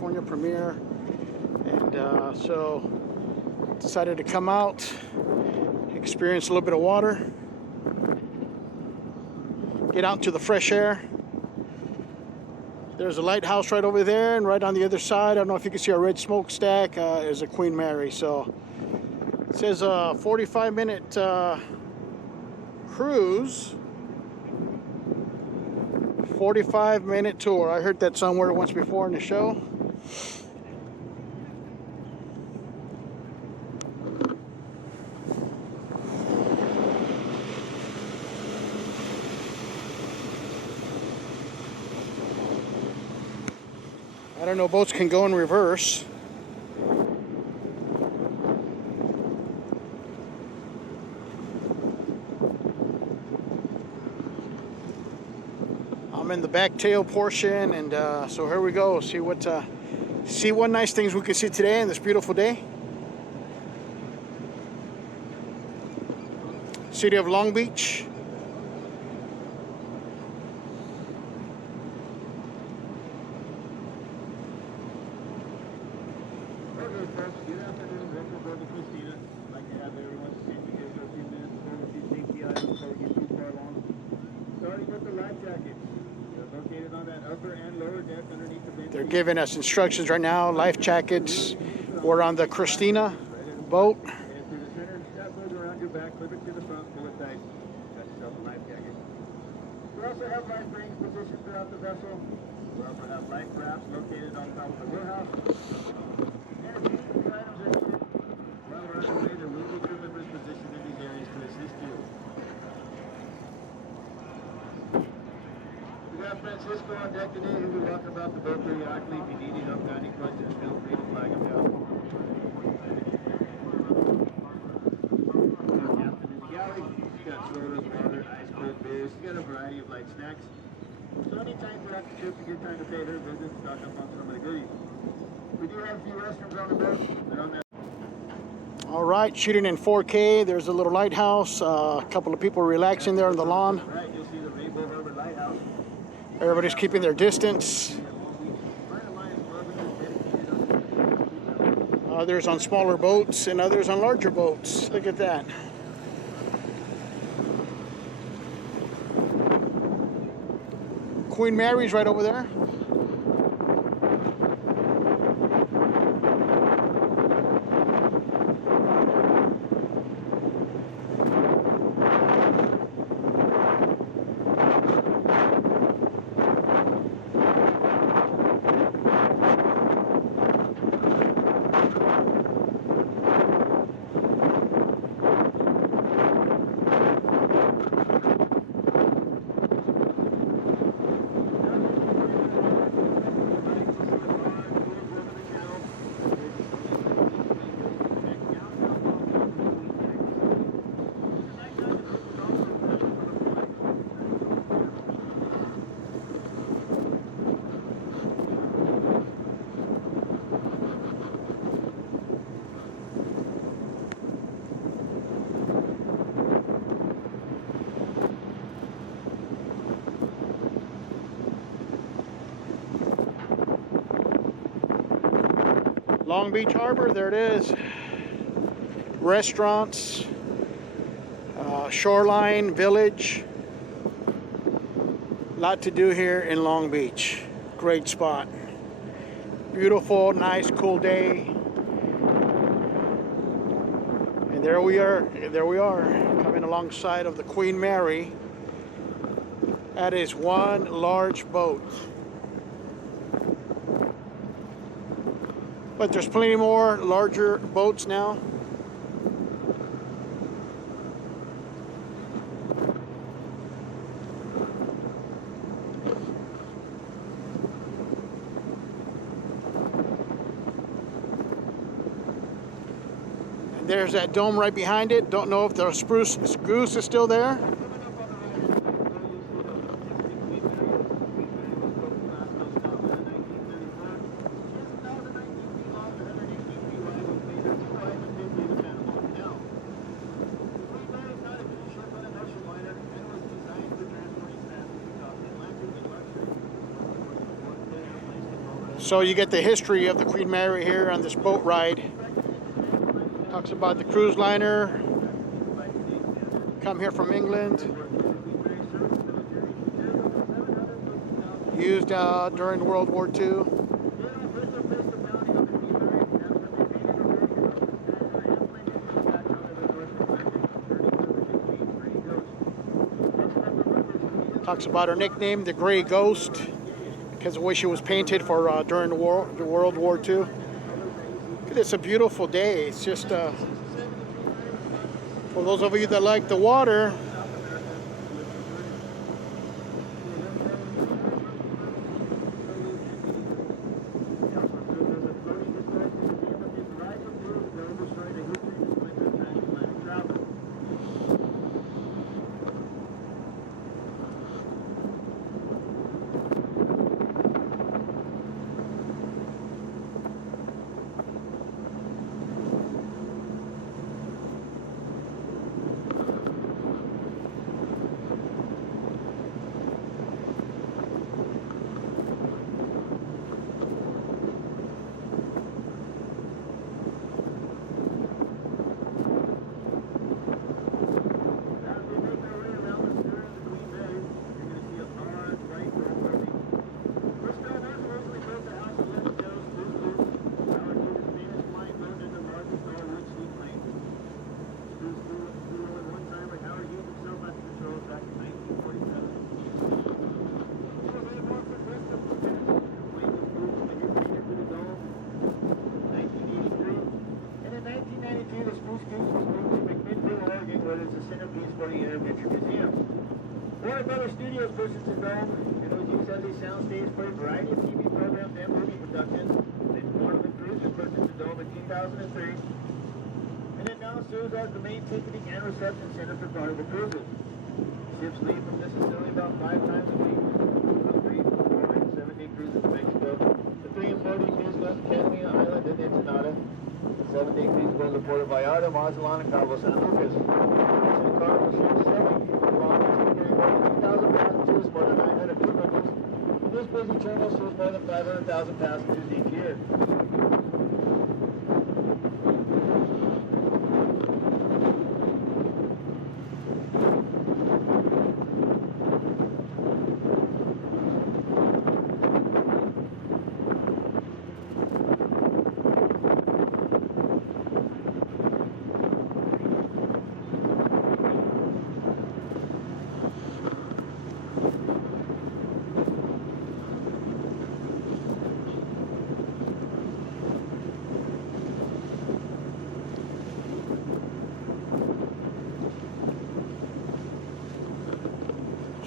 California premiere, and so decided to come out, experience a little bit of water, get out into the fresh air. There's a lighthouse right over there, and right on the other side, I don't know if you can see a red smokestack, is a Queen Mary. So it says a 45-minute cruise, 45-minute tour. I heard that somewhere once before in the show. I don't know, boats can go in reverse. I'm in the back tail portion, and so here we go. See what nice things we can see today on this beautiful day. City of Long Beach. Okay, folks, good afternoon. Welcome aboard the Christina. I'd like to have everyone sit together for a few minutes to go over a few safety items before we get too far along. Starting with the life jackets. They're located on that upper and lower deck underneath the bench. They're giving us instructions right now. Life jackets. We're on the Christina boat. And through the center, strap those around your back, clip it to the front, pull it tight. Got yourself a life jacket. We also have life rings positioned throughout the vessel. We also have life rafts located on top of the wheelhouse. And these items are needed. While we're underway, there will be crew members positioned in these areas to assist you. We got Francisco on deck today who will walk about the boat periodically. If you need any help, got any questions, feel free to flag him down. Captain in the galley, he's got sodas, water, ice cold beers, he's got a variety of light snacks. So anytime throughout the trip, a good time to pay her a visit, stock up on some of the goodies. We do have a few restrooms on the boat. They're on that. All right, shooting in 4K. There's a little lighthouse. A couple of people relaxing there on the lawn. Right, you'll see the Rainbow Harbor Lighthouse. Everybody's keeping their distance. Others on smaller boats and others on larger boats. Look at that. Queen Mary's right over there. Long Beach Harbor, there it is. Restaurants, shoreline, village. A lot to do here in Long Beach. Great spot. Beautiful, nice, cool day. And there we are, coming alongside of the Queen Mary. That is one large boat. But there's plenty more larger boats now. And there's that dome right behind it. Don't know if the spruce goose is still there. So you get the history of the Queen Mary here on this boat ride. Talks about the cruise liner, come here from England, used during World War II. Talks about her nickname, the Gray Ghost, because of the way she was painted for during the World War II. It's a beautiful day. It's just for those of you that like the water. Studios purchased the dome and was used as a soundstage for a variety of TV programs and movie productions. Then Carnival Cruise purchased the dome in 2003, and it now serves as the main ticketing and reception center for Carnival Cruises. Ships leave from this facility about 5 times a week. 3, 4, and 7-day cruises to Mexico. The 3 and 4-day cruise goes to Catalina Island and Ensenada. The 7-day cruise goes to Puerto Vallarta, Mazatlan, and Cabo San Lucas. The Carnival ships sailing along more than 2,000 passengers, more than 900 crew members. This busy terminal serves more than 500,000 passengers each year.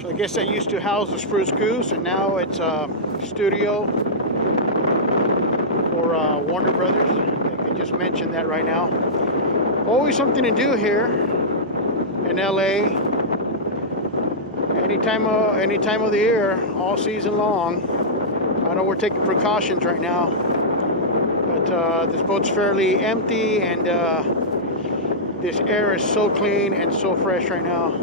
So I guess that used to house the Spruce Goose, and now it's a studio for Warner Brothers. I think I just mentioned that right now. Always something to do here in LA. Any time of the year, all season long. I know we're taking precautions right now, but this boat's fairly empty, and this air is so clean and so fresh right now.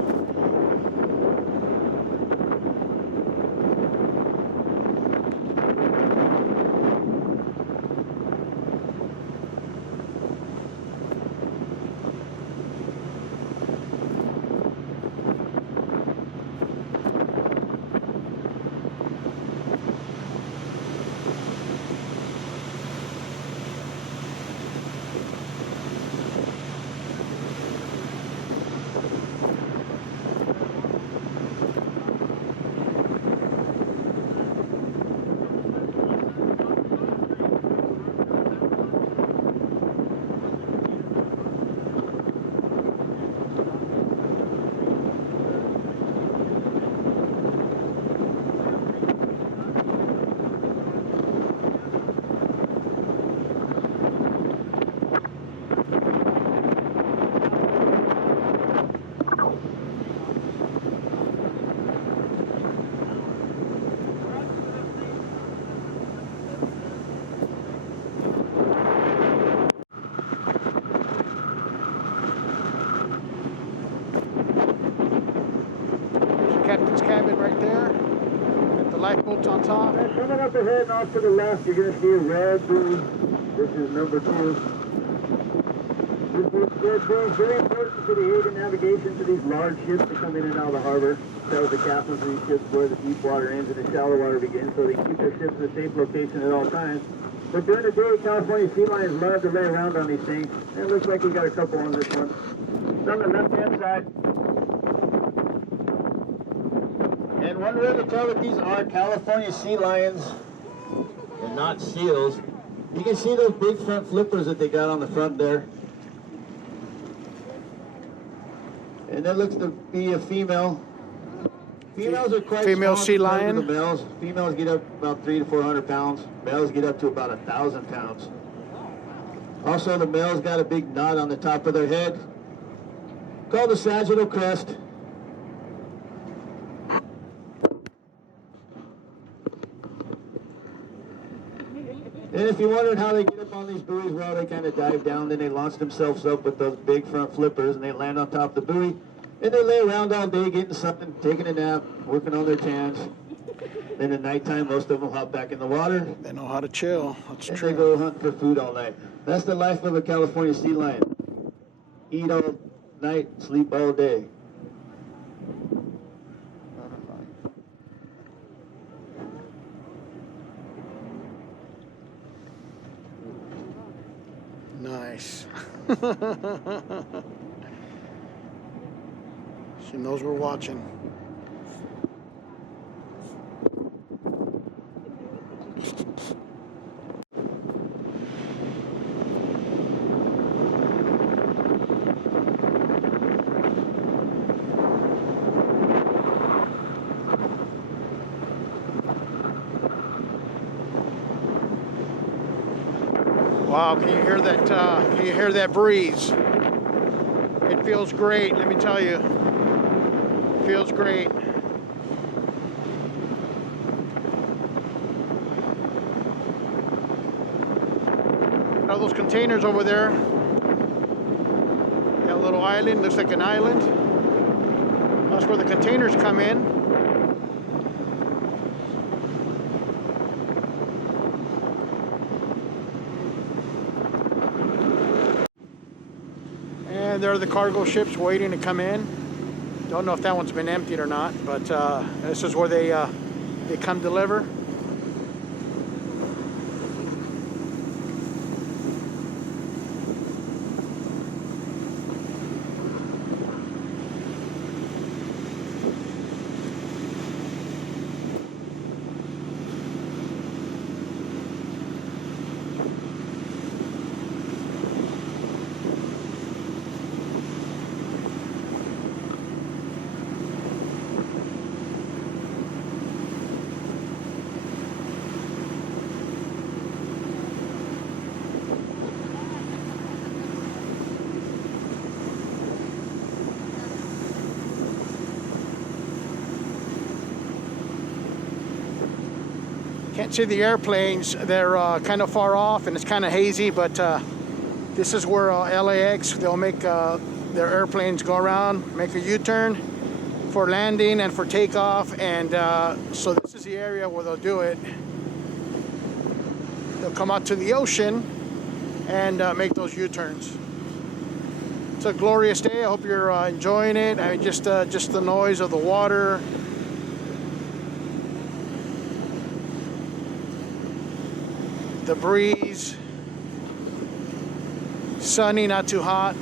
Captain's cabin right there at the lifeboats on top. And coming up ahead and off to the left, you're going to see a red buoy. This is number 2. This red buoy is very important to the aid and navigation to these large ships that come in and out of the harbor. Tells the captains of these ships where the deep water ends and the shallow water begins, so they can keep their ships in a safe location at all times. But during the day, California sea lions love to lay around on these things. And it looks like we got a couple on this one. It's on the left-hand side. And one way to tell that these are California sea lions and not seals, you can see those big front flippers that they got on the front there. And that looks to be a female. Females are quite female small sea compared to lion. the males. Females get up about 300 to 400 pounds. Males get up to about 1,000 pounds. Also, the males got a big knot on the top of their head, called the sagittal crest. And if you're wondering how they get up on these buoys, well, they kind of dive down, then they launch themselves up with those big front flippers, and they land on top of the buoy. And they lay around all day getting something, taking a nap, working on their tans. Then at nighttime, most of them hop back in the water. They know how to chill. That's And true. they go hunt for food all night. That's the life of a California sea lion. Eat all night, sleep all day. Nice. She knows we're watching. Wow, can you hear that? Can you hear that breeze? It feels great, let me tell you. It feels great. Now those containers over there, that little island, looks like an island. That's where the containers come in. And there are the cargo ships waiting to come in. Don't know if that one's been emptied or not, but this is where they come deliver. Can't see the airplanes. They're kind of far off and it's kind of hazy, but this is where LAX, they'll make their airplanes go around, make a U-turn for landing and for takeoff. And so this is the area where they'll do it. They'll come out to the ocean and make those U-turns. It's a glorious day. I hope you're enjoying it. I mean, just the noise of the water. The breeze, sunny, not too hot.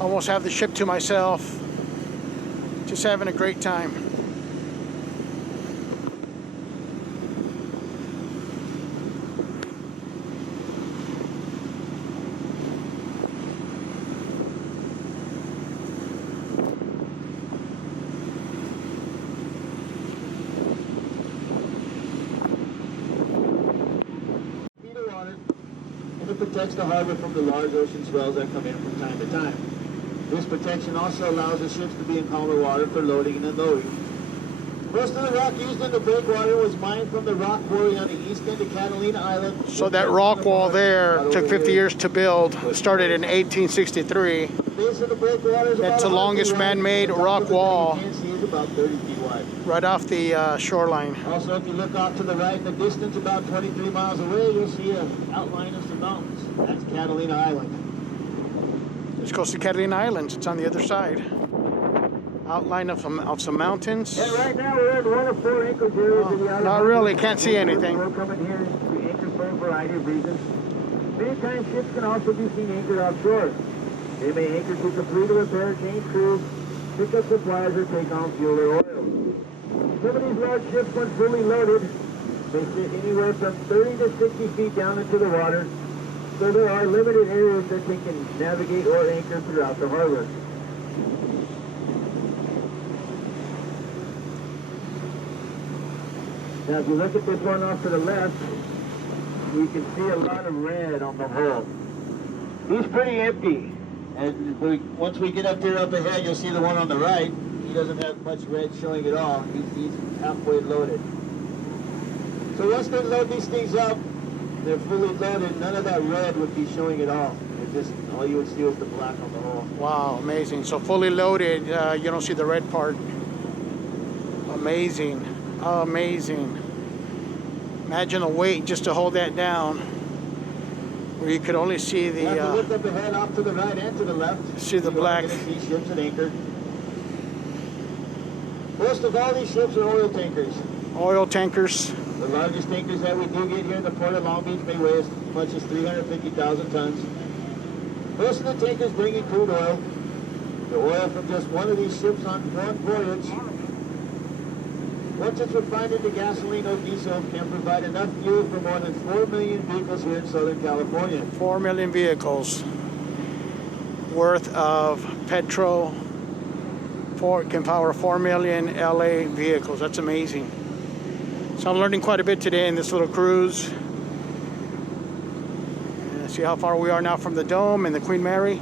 Almost have the ship to myself. Just having a great time. It protects the harbor from the large ocean swells that come in from time to time. This protection also allows the ships to be in calmer water for loading and unloading. Most of the rock used in the breakwater was mined from the rock quarry on the east end of Catalina Island. So that rock wall there took 50 years to build. Started in 1863. The base of the breakwater is That's the longest man-made rock wall about 30 feet wide. Right off the shoreline. Also, if you look off to the right in the distance, about 23 miles away, you'll see an outline of some mountains. That's Catalina Island. This goes to Catalina Islands. It's on the other side. Outline of some mountains. And right now we're in one of 4 anchorage areas in the island. Not really. Can't see anything. We're coming here to anchor for a variety of reasons. Many times ships can also be seen anchored offshore. They may anchor to complete a repair, change crews, pick up supplies, or take on fuel or oil. Some of these large ships, when fully loaded, they sit anywhere from 30 to 60 feet down into the water, so there are limited areas that they can navigate or anchor throughout the harbor. Now, if you look at this one off to the left, you can see a lot of red on the hull. He's pretty empty. And once we get up there up ahead, you'll see the one on the right. He doesn't have much red showing at all. He's halfway loaded. So once they load these things up, they're fully loaded. None of that red would be showing at all. It just, all you would see was the black on the hull. Wow, amazing. So fully loaded, you don't see the red part. Amazing. Amazing. Imagine the weight just to hold that down, where you could only see the look up ahead, off to the right and to the left. See the black. You're going to see ships at anchor. Most of all these ships are oil tankers. Oil tankers. The largest tankers that we do get here in the port of Long Beach may weigh as much as 350,000 tons. Most of the tankers bring in crude oil. The oil from just one of these ships on one voyage, once it's refined into gasoline or diesel, can provide enough fuel for more than 4 million vehicles here in Southern California. 4 million vehicles worth of petrol can power 4 million LA vehicles. That's amazing. So I'm learning quite a bit today in this little cruise. And see how far we are now from the Dome and the Queen Mary.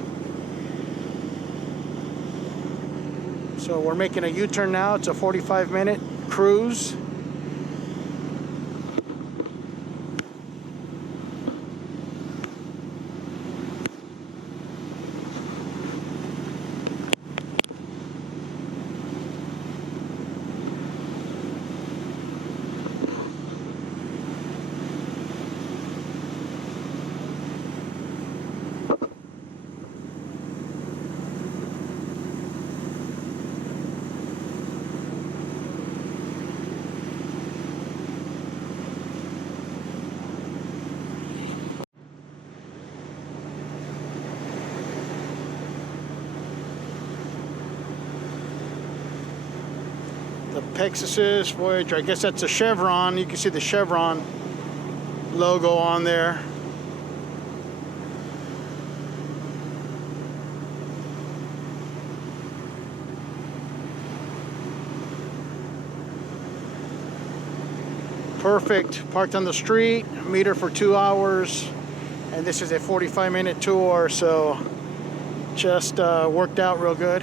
So we're making a U-turn now. It's a 45-minute cruise. The Pegasus Voyager, I guess that's a Chevron. You can see the Chevron logo on there. Perfect. Parked on the street, meter for 2 hours, and this is a 45-minute tour, so just worked out real good.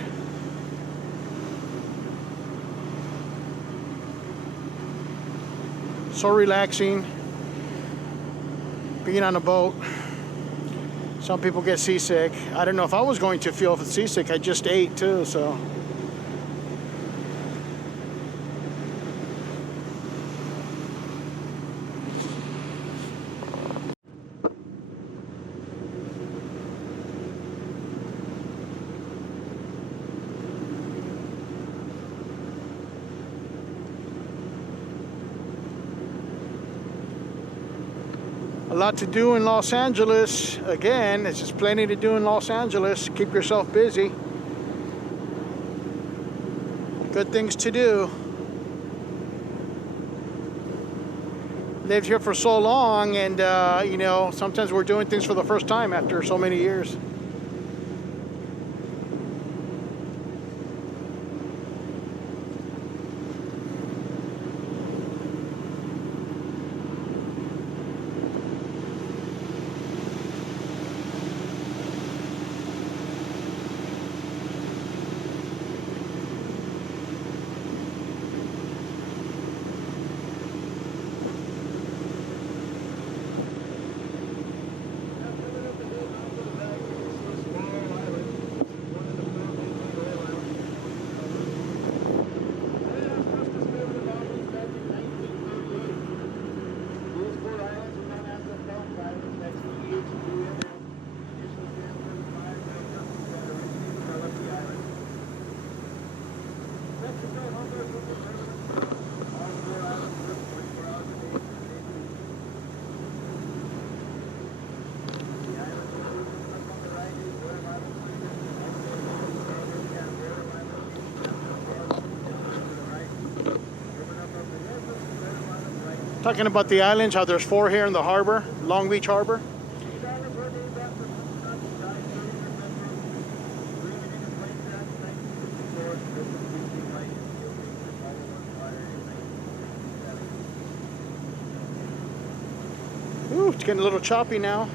So relaxing being on a boat. Some people get seasick. I don't know if I was going to feel seasick. I just ate too, so. A lot to do in Los Angeles. Again, there's just plenty to do in Los Angeles. Keep yourself busy. Good things to do. Lived here for so long, and you know, sometimes we're doing things for the first time after so many years. Talking about the islands, how there's 4 here in the harbor, Long Beach Harbor. These islands were named after Scottish guys during their century. Bringing into place that in 1964, this was being right in the Apollo 1 fire in 1967. Ooh, it's getting a little choppy now.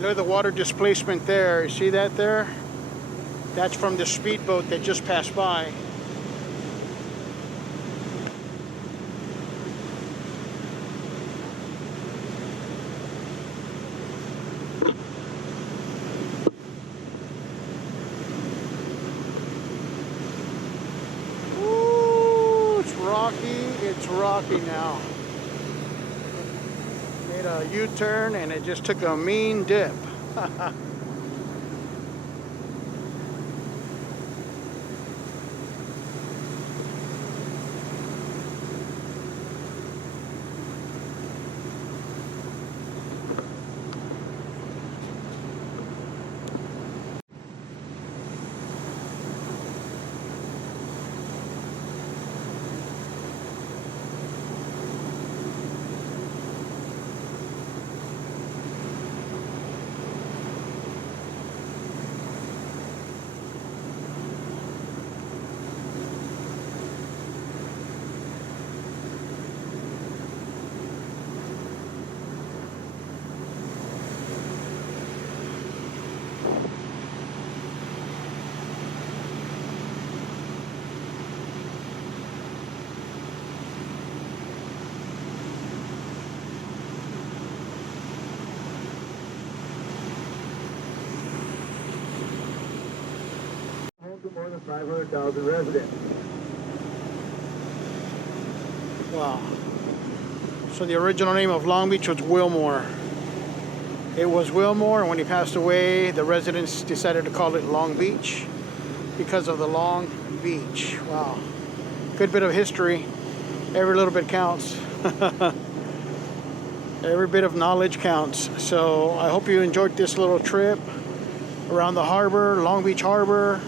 Look at the water displacement there. You see that there? That's from the speedboat that just passed by. Ooh, it's rocky. It's rocky now. Made a U-turn and it just took a mean dip. Home to more than 500,000 residents. Wow. So the original name of Long Beach was Wilmore. It was Wilmore, and when he passed away, the residents decided to call it Long Beach because of the long beach. Wow. Good bit of history. Every little bit counts. Every bit of knowledge counts. So I hope you enjoyed this little trip around the harbor, Long Beach Harbor,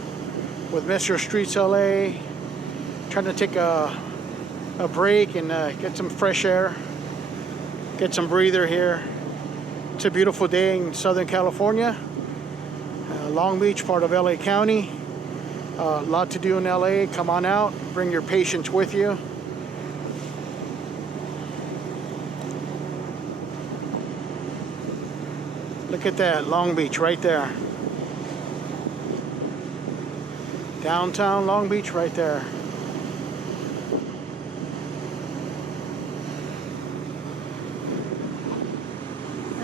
with Mr. Streets LA. Trying to take a break and get some fresh air, get some breather here. It's a beautiful day in Southern California. Long Beach, part of LA County. A lot to do in LA. Come on out, bring your patients with you. Look at that, Long Beach right there. Downtown Long Beach right there.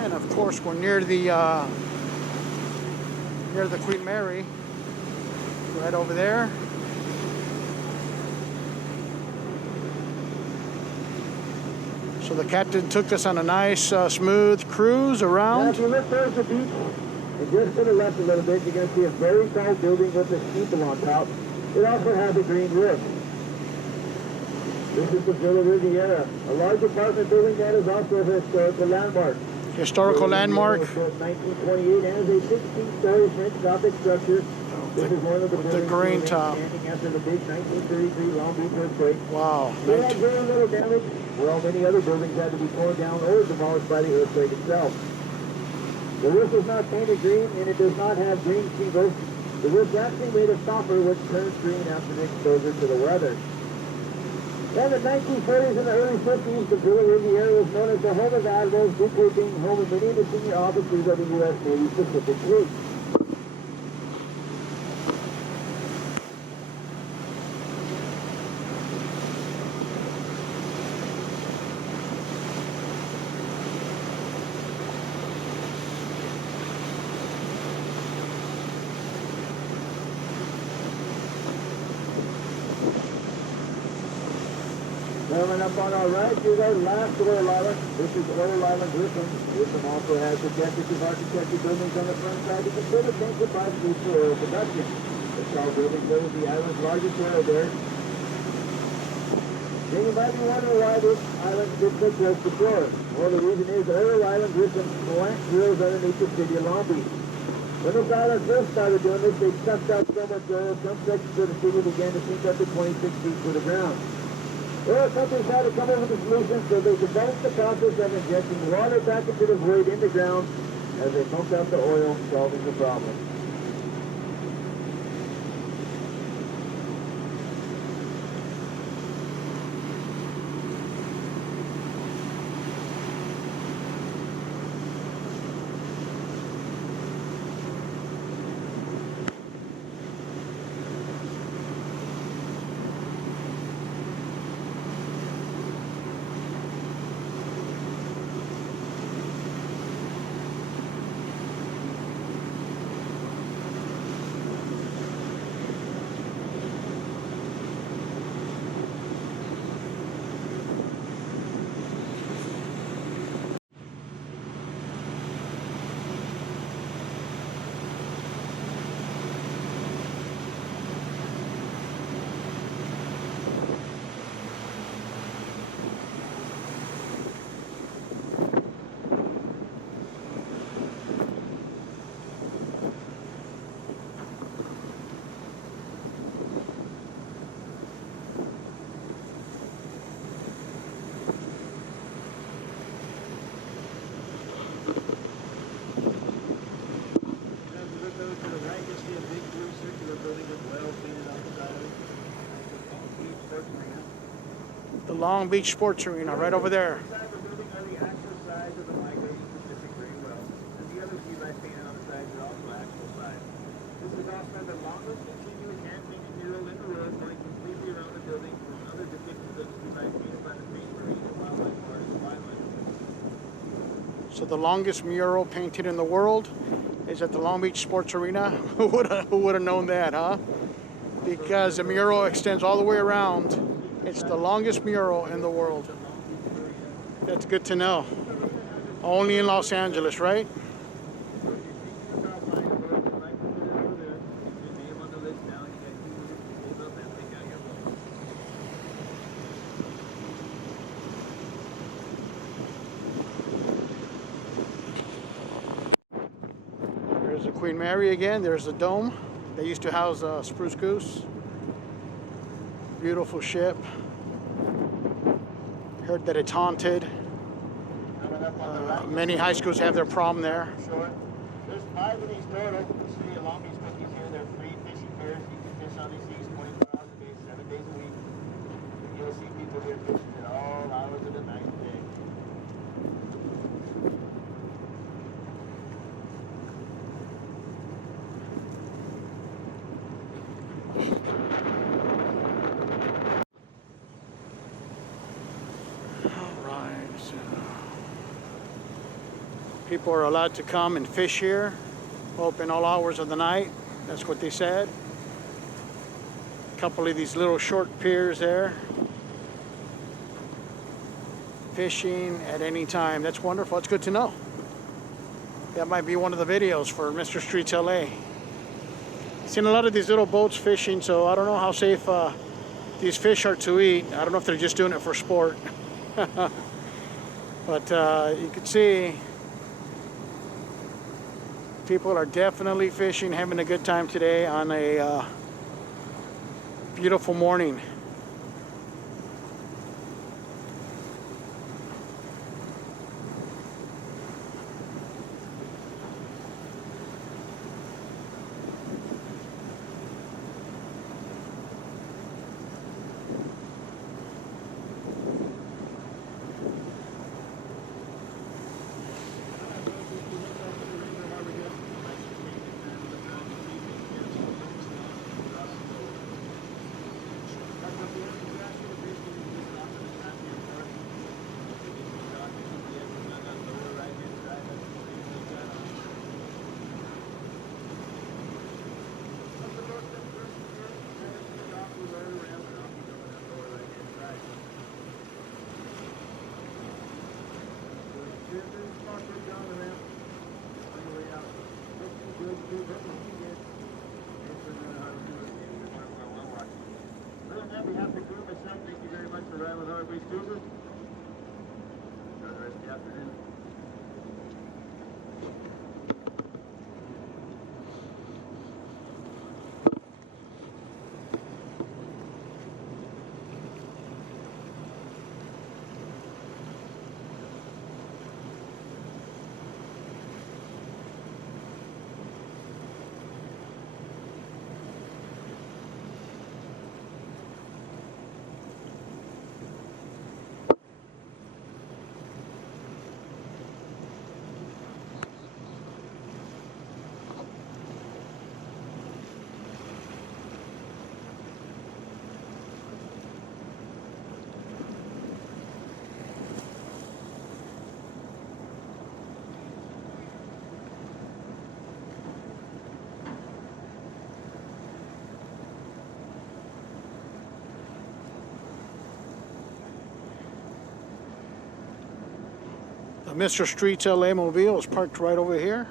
And of course we're near the Queen Mary, right over there. So the captain took us on a nice smooth cruise Now, around. if you look towards the beach, and just to the left a little bit, you're going to see a very tall building with a steeple on top. It also has a green roof. This is the Villa Riviera, a large apartment building that is also a historical landmark. Historical landmark. It was built in 1928 and is a 16-story French Gothic structure. This is one of the with the buildings green that top. standing after the big 1933 Long Beach earthquake. Wow. It had very little damage, while many other buildings had to be torn down or demolished by the earthquake itself. The roof is not painted green, and it does not have green shingles. The roof is actually made of copper, which turns green after the exposure to the weather. In the 1940s and the early 50s, the Villa Riviera was known as the home of admirals, due to being home of many of the senior officers of the U.S. Navy Pacific Fleet. Coming up on our right, here's our last oil island. This is Oil Island Grissom. Grissom also has the decorative architecture buildings on the front side to consider things that provide food for oil production. This tall building is the island's largest oil derrick. Then you might be wondering why this island is so close to shore. Well, the reason is Oil Island Grissom plant drills underneath the city of Long Beach. When this island first started doing this, they sucked out so much oil, some sections of the city began to sink up to 26 feet to the ground. Oil companies had to come up with a solution, so they developed the process of injecting water back into the void in the ground as they pumped out the oil, solving the problem. The Long Beach Sports Arena, right over there. Inside the building are the actual sides of the migrating Pacific Gray well, and the other sea life painted on the sides are also actual sides. This is also the longest continuous hand-painted mural in the world, going completely around the building from other depictions of sea life painted by the famous marine and wildlife artist of Island. So the longest mural painted in the world is at the Long Beach Sports Arena. Who would have known that, huh? Because the mural extends all the way around. It's the longest mural in the world. That's good to know. Only in Los Angeles, right? There's the Queen Mary again. There's the dome. They used to house Spruce Goose. Beautiful ship. Heard that it's haunted. Many high schools have their prom there. There's 5 of these total. The city of Long Beach put these here. They're free fishing piers. You can fish on these seas 24 hours a day, 7 days a week. You'll see people here fishing at all hours of the night and day. People are allowed to come and fish here, open all hours of the night. That's what they said. A couple of these little short piers there. Fishing at any time. That's wonderful. It's good to know. That might be one of the videos for Mr. Streets LA. Seen a lot of these little boats fishing, so I don't know how safe these fish are to eat. I don't know if they're just doing it for sport. But you can see people are definitely fishing, having a good time today on a beautiful morning. Thank you very much for riding with Harbor Beach Cruises. Enjoy the rest of the afternoon. The Mr. Streets LA mobile is parked right over here,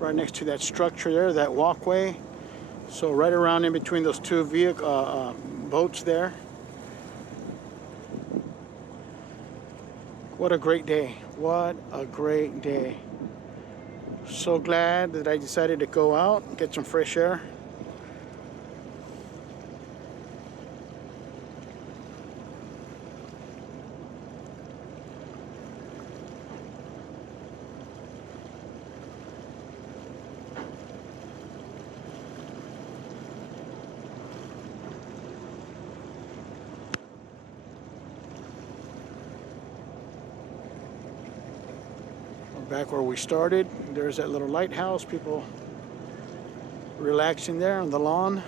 right next to that structure there, that walkway. So right around in between those two boats there. What a great day. What a great day. So glad that I decided to go out and get some fresh air. Back where we started, there's that little lighthouse, people relaxing there on the lawn.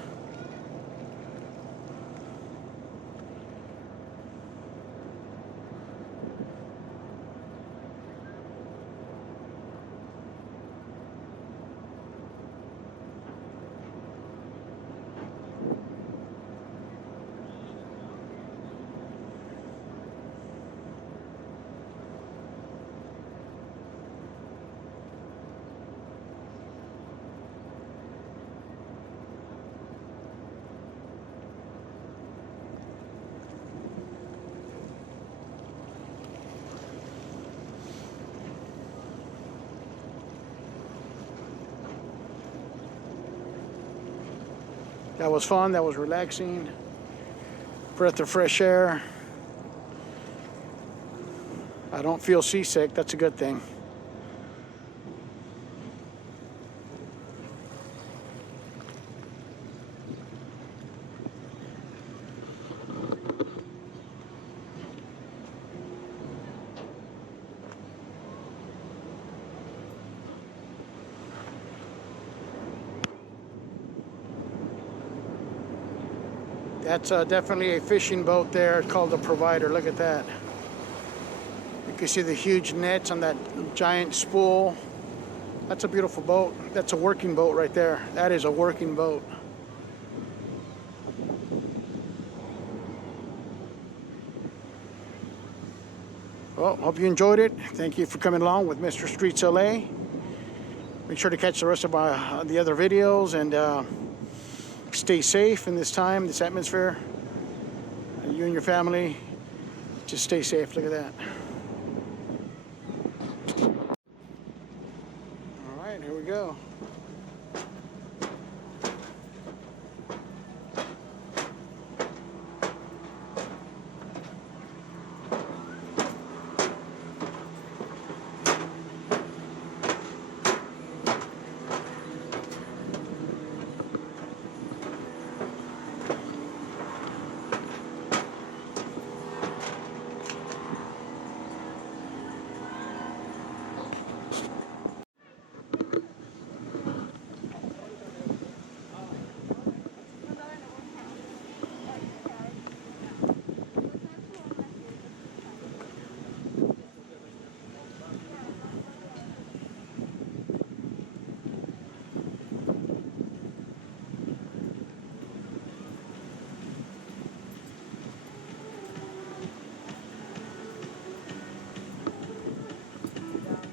That was fun, that was relaxing. Breath of fresh air. I don't feel seasick, that's a good thing. That's definitely a fishing boat there called the Provider. Look at that. You can see the huge nets on that giant spool. That's a beautiful boat. That's a working boat right there. That is a working boat. Well, hope you enjoyed it. Thank you for coming along with Mr. Streets LA. Make sure to catch the rest of the other videos, and stay safe in this time, this atmosphere. You and your family, just stay safe. Look at that. All right, here we go.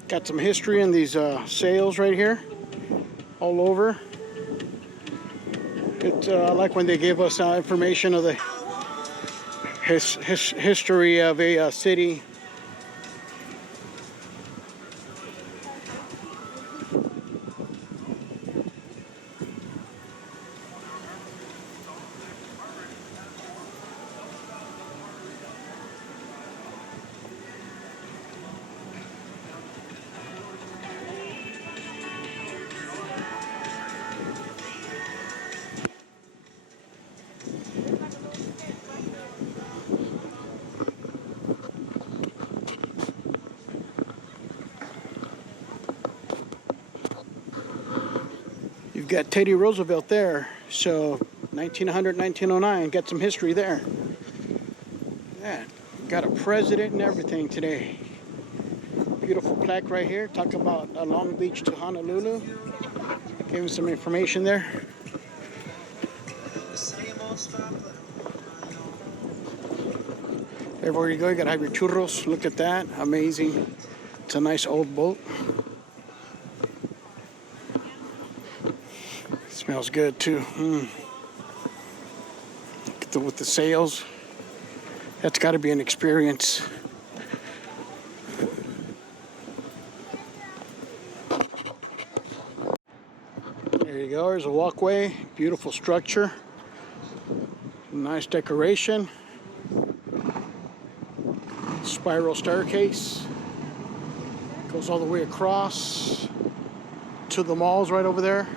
Got some history in these sails right here, all over. It's like when they give us information of the history of a city. You've got Teddy Roosevelt there, so 1900, 1909, got some history there. Yeah, got a president and everything today. Beautiful plaque right here, talk about Long Beach to Honolulu. Gave him some information there. Everywhere you go, you gotta have your churros. Look at that, amazing. It's a nice old boat. Smells good too. With the sails, that's got to be an experience. There you go. There's a walkway. Beautiful structure. Nice decoration. Spiral staircase. Goes all the way across to the malls right over there.